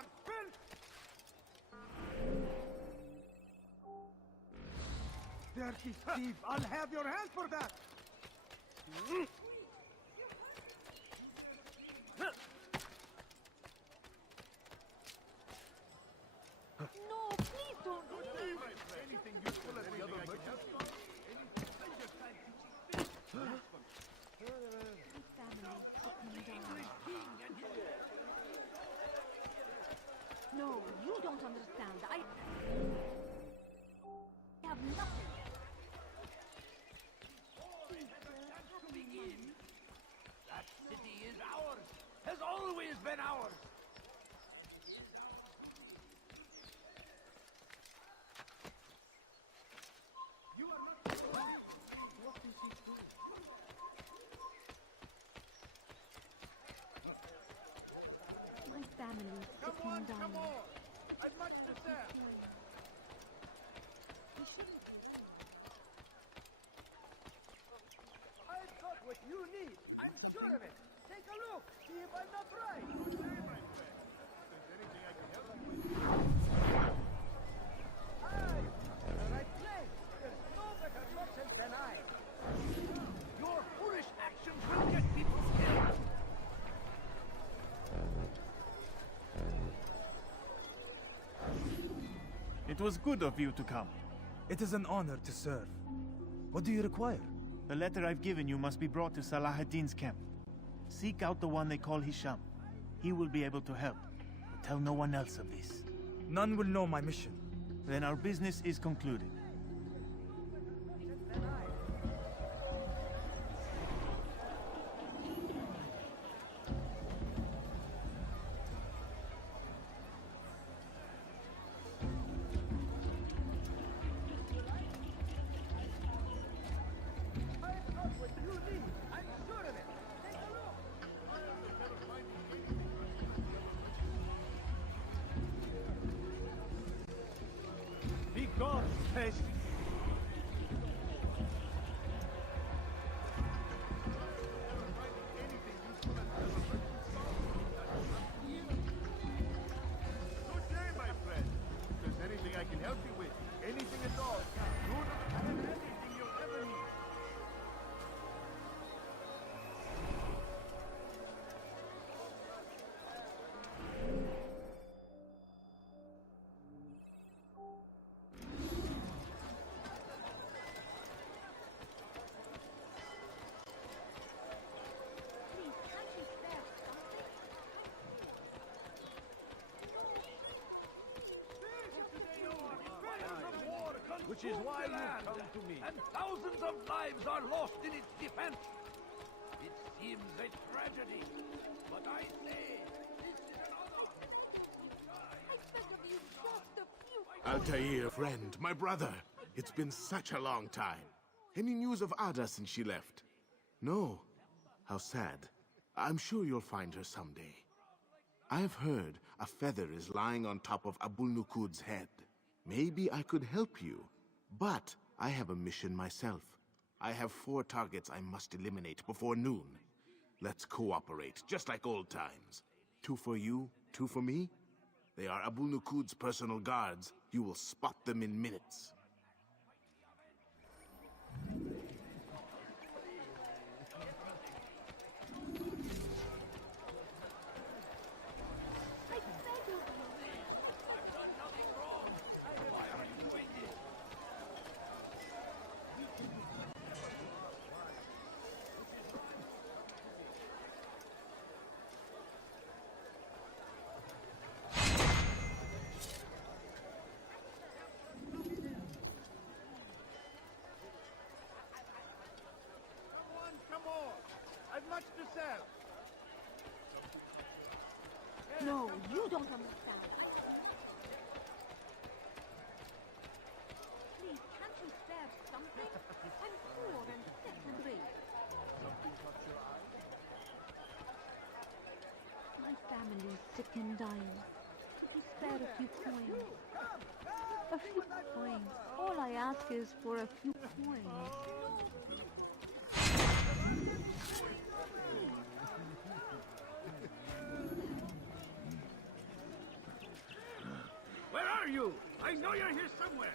on, filth! Dirty thief! I'll have your hand for that! No, please don't leave. Anything useful at the other merchants? No, you don't understand. I have nothing. That city is ours! Has always been ours! You are not... What is he doing? My family is sick Come on, and dying. come on! I've much to say! We shouldn't be I've got what you need! I'm sure of it! Take a look! See if I'm not right! Good day, my friend! If there's anything I can help you with... Aye! The right place! There's no better merchant than I! Your foolish actions will get people killed! It was good of you to come. It is an honor to serve. What do you require? The letter I've given you must be brought to Salah ad-Din's camp. Seek out the one they call Hisham. He will be able to help. But tell no one else of this. None will know my mission. Then our business is concluded. I've got what you need! I'm sure of it! Take a look! I'll never find anything. Be gone, pest! Good day, my friend. If there's anything I can help you with, anything at all, good and anything you'll ever need. Please, can't you spare something? Which is why you come to me. And thousands of lives are lost in its defense. It seems a tragedy, but I say this is an honor. I beg of you, just a few. Altair, friend, my brother. It's been such a long time. Any news of Ada since she left? No. How sad. I'm sure you'll find her someday. I've heard a feather is lying on top of Abul Nukud's head. Maybe I could help you, but I have a mission myself. I have 4 targets I must eliminate before noon. Let's cooperate, just like old times. 2 for you, 2 for me? They are Abul Nukud's personal guards. You will spot them in minutes. I beg of you. I've done nothing wrong. Why are you doing this? Come on. I've much to sell. No, you don't understand. Please, can't you spare something? I'm poor and sick and weak. My family's sick and dying. Could you spare a few coins? A few coins. All I ask is for a few coins. I know you're here somewhere!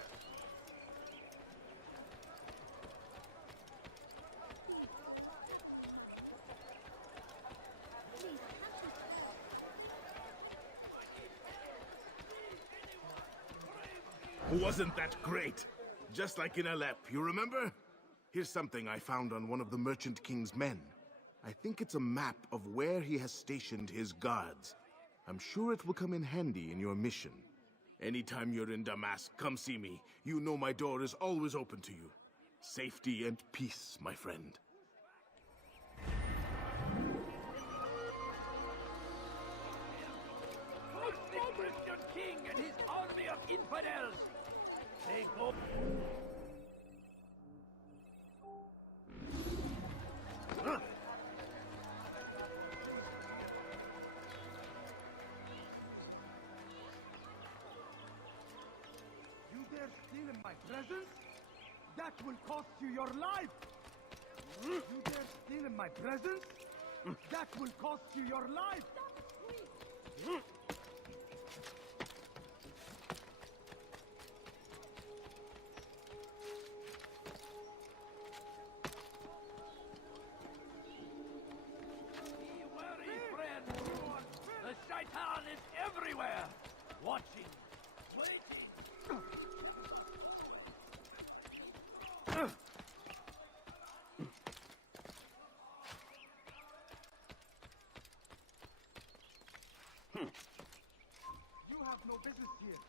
Wasn't that great? Just like in Alep, you remember? Here's something I found on one of the Merchant King's men. I think it's a map of where he has stationed his guards. I'm sure it will come in handy in your mission. Anytime you're in Damascus, come see me. You know my door is always open to you. Safety and peace, my friend. Fight the Christian king and his army of infidels! They go... You dare steal in my presence? That will cost you your life! You dare steal in my presence? That will cost you your life! Be wary, friend! The Shaitan is everywhere! Watching, waiting! You have no business here.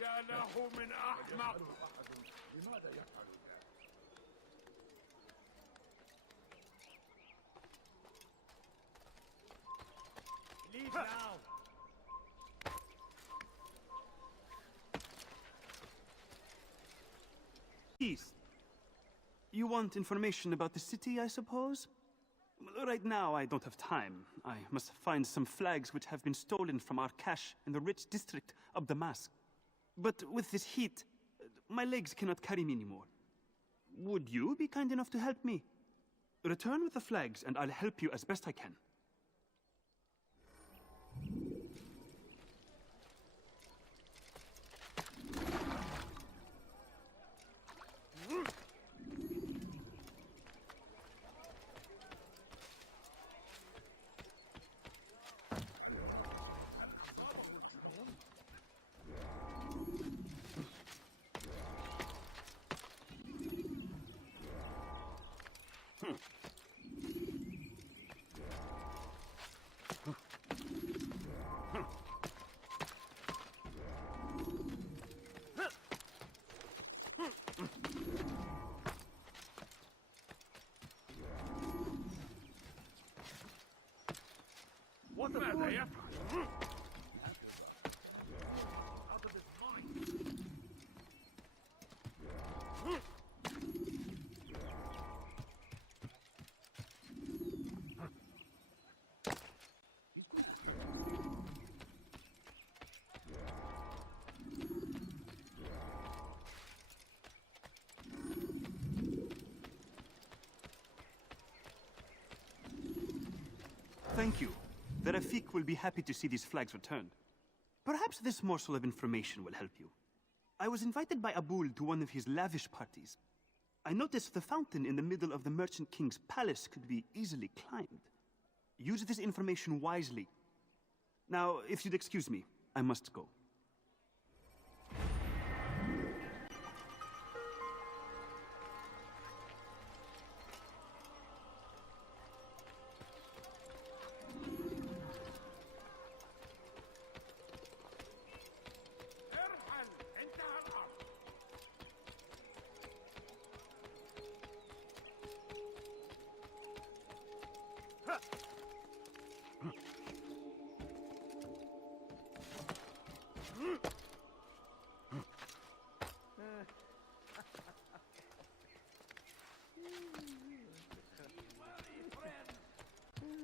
يا له من أحمق! Leave now! Peace. You want information about the city, I suppose? Well, right now, I don't have time. I must find some flags which have been stolen from our cache in the rich district of Damascus. But with this heat, my legs cannot carry me anymore. Would you be kind enough to help me? Return with the flags, and I'll help you as best I can. What the matter, yeah? Out of his mind! Thank you. The Rafik will be happy to see these flags returned. Perhaps this morsel of information will help you. I was invited by Abul to one of his lavish parties. I noticed the fountain in the middle of the Merchant King's palace could be easily climbed. Use this information wisely. Now, if you'd excuse me, I must go.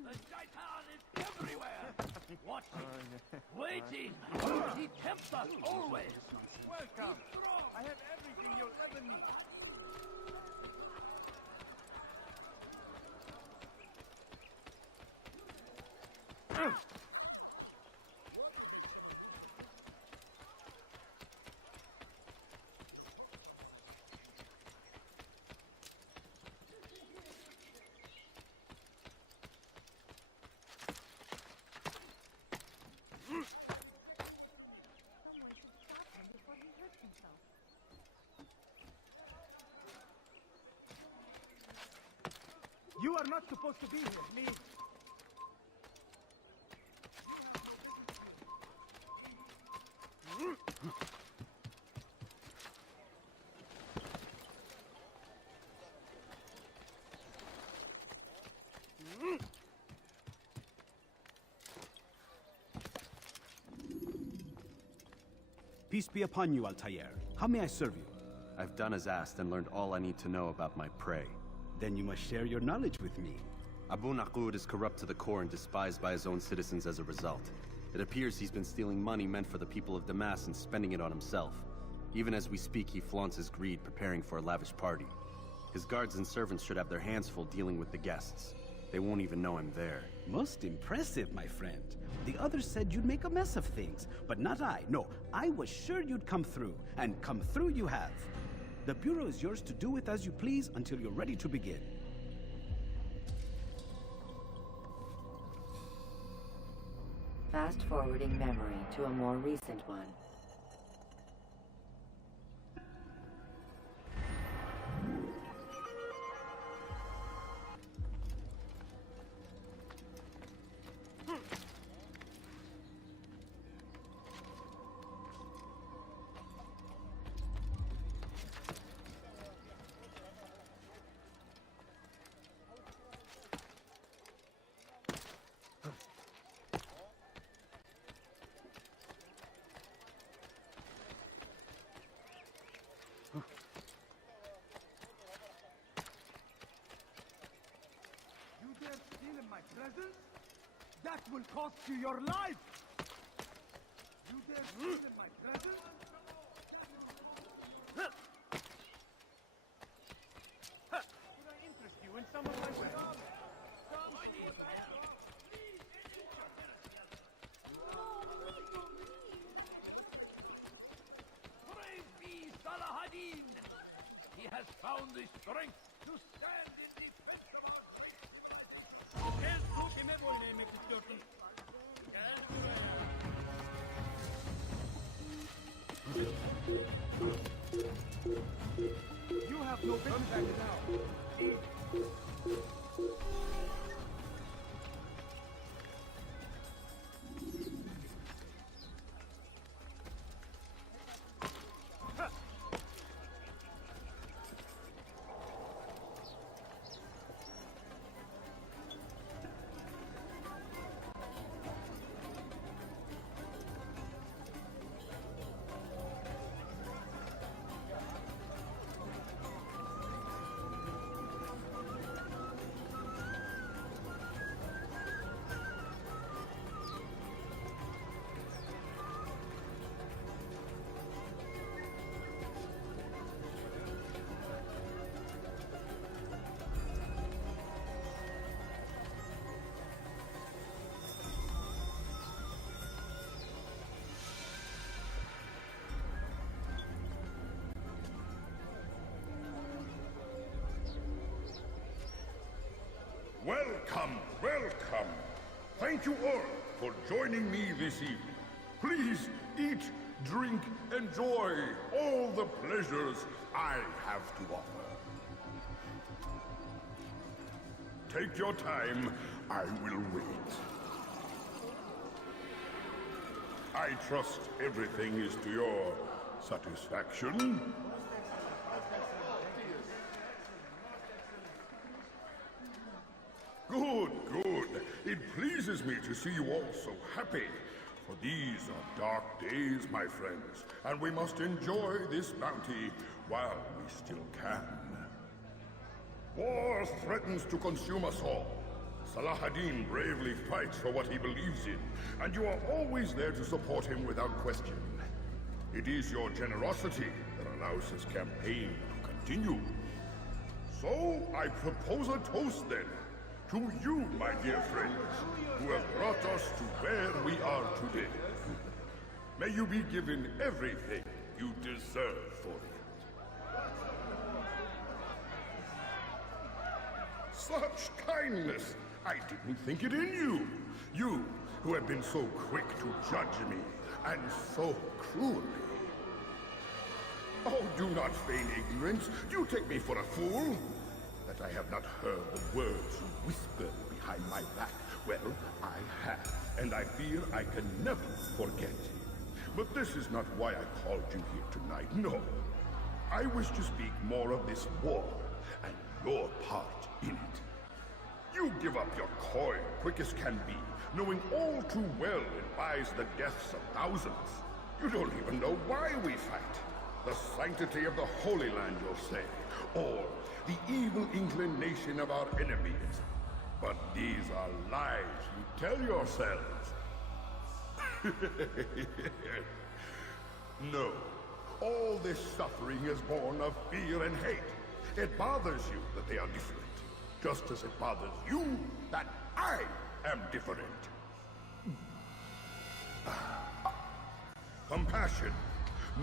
The Shaitan is everywhere! Watching, waiting. He tempts us always. Welcome. I have everything you'll ever need. You are not supposed to be here. Leave. Peace be upon you, Altair. How may I serve you? I've done as asked and learned all I need to know about my prey. Then you must share your knowledge with me. Abu Naqud is corrupt to the core and despised by his own citizens as a result. It appears he's been stealing money meant for the people of Damascus and spending it on himself. Even as we speak, he flaunts his greed, preparing for a lavish party. His guards and servants should have their hands full dealing with the guests. They won't even know I'm there. Most impressive, my friend. The others said you'd make a mess of things, but not I. No, I was sure you'd come through, and come through you have. The Bureau is yours to do with as you please until you're ready to begin. Fast-forwarding memory to a more recent one. Presence? That will cost you your life! You dare steal in my presence? Could I interest you in some of my stuff? Praise be Salah-ad-Din! He has found the strength to stand in defense of our great civilization. Kime boyun eğmek istiyorsun? You have no business now. Welcome, welcome. Thank you all for joining me this evening. Please eat, drink, enjoy all the pleasures I have to offer. Take your time, I will wait. I trust everything is to your satisfaction. Good, good. It pleases me to see you all so happy. For these are dark days, my friends, and we must enjoy this bounty while we still can. War threatens to consume us all. Saladin bravely fights for what he believes in, and you are always there to support him without question. It is your generosity that allows his campaign to continue. So, I propose a toast then, to you, my dear friends, who have brought us to where we are today. May you be given everything you deserve for it. Such kindness! I didn't think it in you. You, who have been so quick to judge me, and so cruelly. Oh, do not feign ignorance. You take me for a fool. That I have not heard the words you whisper behind my back. Well, I have, and I fear I can never forget. But this is not why I called you here tonight, no. I wish to speak more of this war, and your part in it. You give up your coin quick as can be, knowing all too well it buys the deaths of thousands. You don't even know why we fight. The sanctity of the Holy Land, you'll say, or the evil inclination of our enemies. But these are lies you tell yourselves. No, all this suffering is born of fear and hate. It bothers you that they are different, just as it bothers you that I am different. Compassion,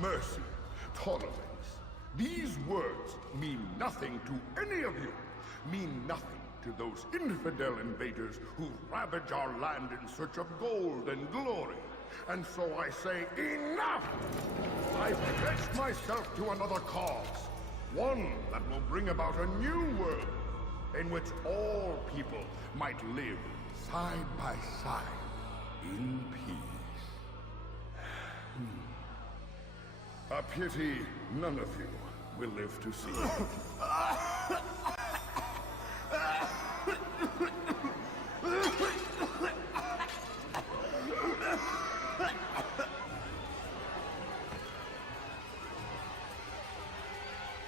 mercy, tolerance. These words mean nothing to any of you. Mean nothing to those infidel invaders who ravage our land in search of gold and glory. And so I say, enough! I've pledged myself to another cause. One that will bring about a new world in which all people might live side by side in peace. A pity none of you will live to see it.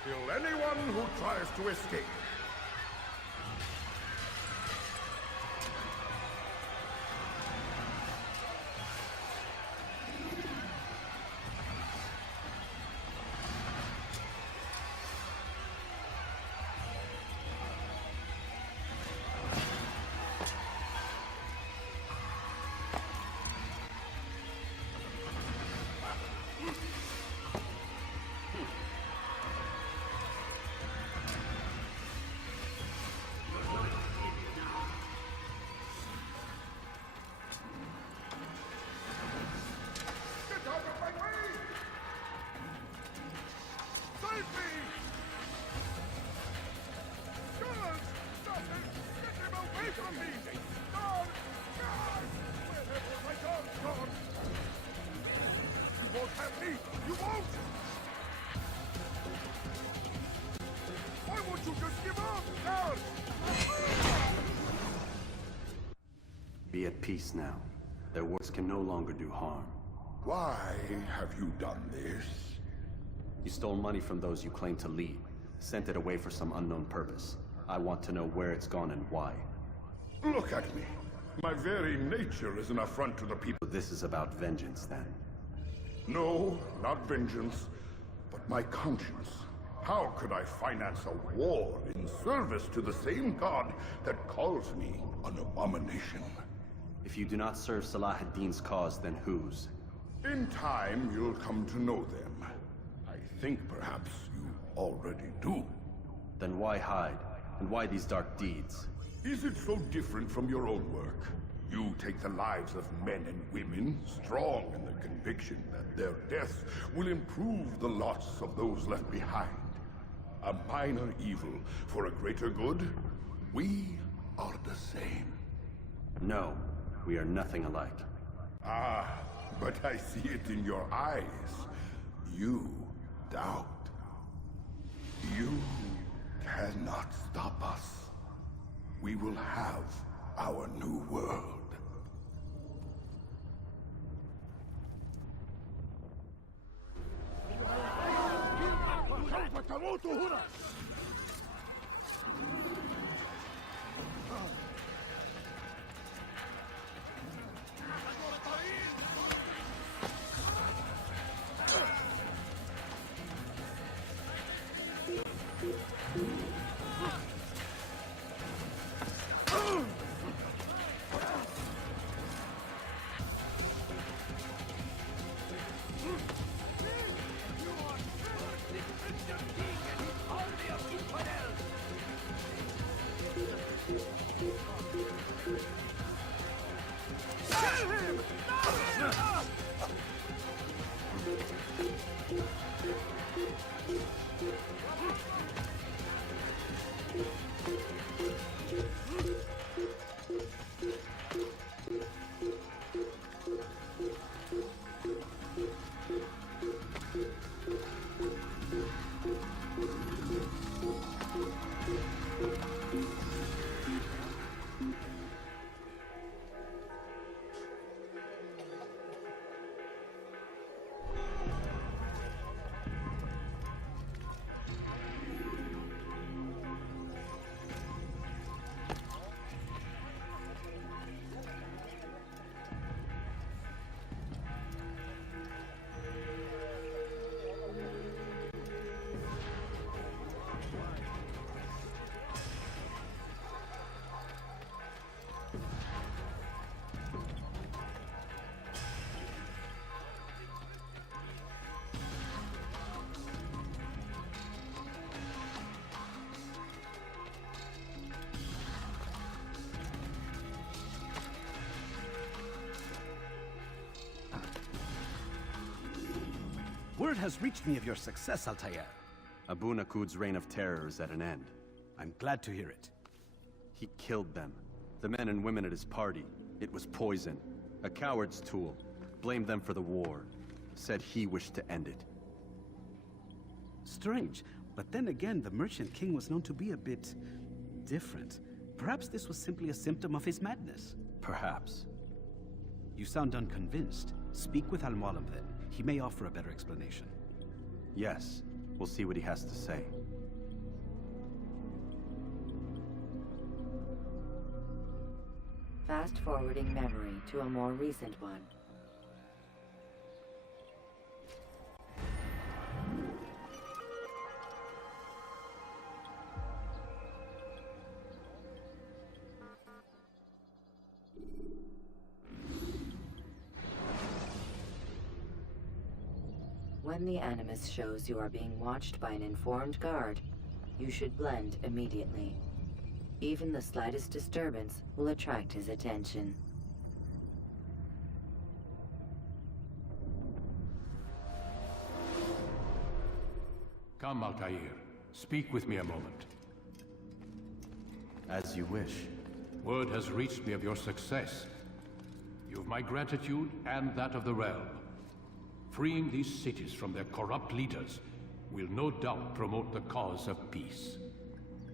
Kill anyone who tries to escape. Be at peace now. Their words can no longer do harm. Why have you done this? You stole money from those you claim to lead, sent it away for some unknown purpose. I want to know where it's gone and why. Look at me. My very nature is an affront to the people. This is about vengeance, then? No, not vengeance, but my conscience. How could I finance a war in service to the same god that calls me an abomination? If you do not serve Salah ad-Din's cause, then whose? In time, you'll come to know them. I think perhaps you already do. Then why hide? And why these dark deeds? Is it so different from your own work? You take the lives of men and women, strong in the conviction that their deaths will improve the lots of those left behind. A minor evil for a greater good? We are the same. No, we are nothing alike. Ah, but I see it in your eyes. You doubt. You cannot stop us. We will have our new world. Kill him! Word has reached me of your success, Altair. Abu Naqud's reign of terror is at an end. I'm glad to hear it. He killed them. The men and women at his party. It was poison. A coward's tool. Blamed them for the war. Said he wished to end it. Strange, but then again, the Merchant King was known to be a bit different. Perhaps this was simply a symptom of his madness. Perhaps. You sound unconvinced. Speak with Al-Mualim then. He may offer a better explanation. Yes. We'll see what he has to say. Fast-forwarding memory to a more recent one. When the Animus shows you are being watched by an informed guard, you should blend immediately. Even the slightest disturbance will attract his attention. Come, Altair. Speak with me a moment. As you wish. Word has reached me of your success. You have my gratitude and that of the realm. Freeing these cities from their corrupt leaders will no doubt promote the cause of peace.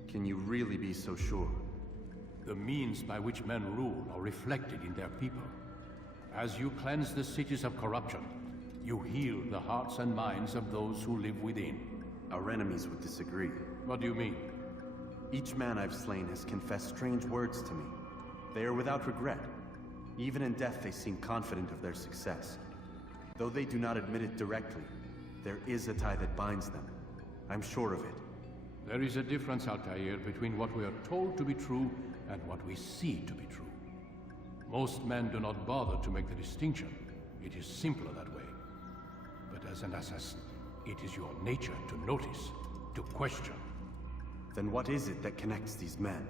Can you really be so sure? The means by which men rule are reflected in their people. As you cleanse the cities of corruption, you heal the hearts and minds of those who live within. Our enemies would disagree. What do you mean? Each man I've slain has confessed strange words to me. They are without regret. Even in death they seem confident of their success. Though they do not admit it directly, there is a tie that binds them. I'm sure of it. There is a difference, Altair, between what we are told to be true and what we see to be true. Most men do not bother to make the distinction. It is simpler that way. But as an assassin, it is your nature to notice, to question. Then what is it that connects these men?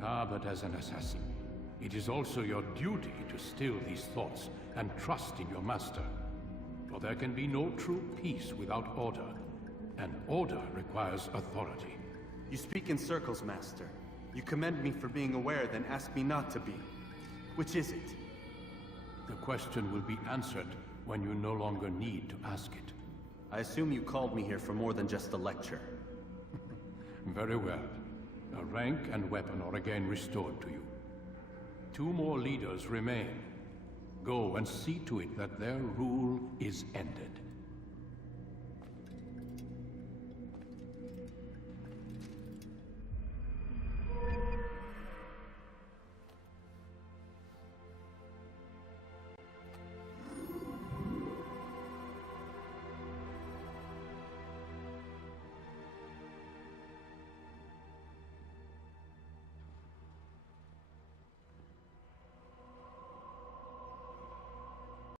But as an assassin, it is also your duty to still these thoughts and trust in your master. For there can be no true peace without order, and order requires authority. You speak in circles, Master. You commend me for being aware, then ask me not to be. Which is it? The question will be answered when you no longer need to ask it. I assume you called me here for more than just a lecture. Very well. A rank and weapon are again restored to you. 2 more leaders remain. Go and see to it that their rule is ended.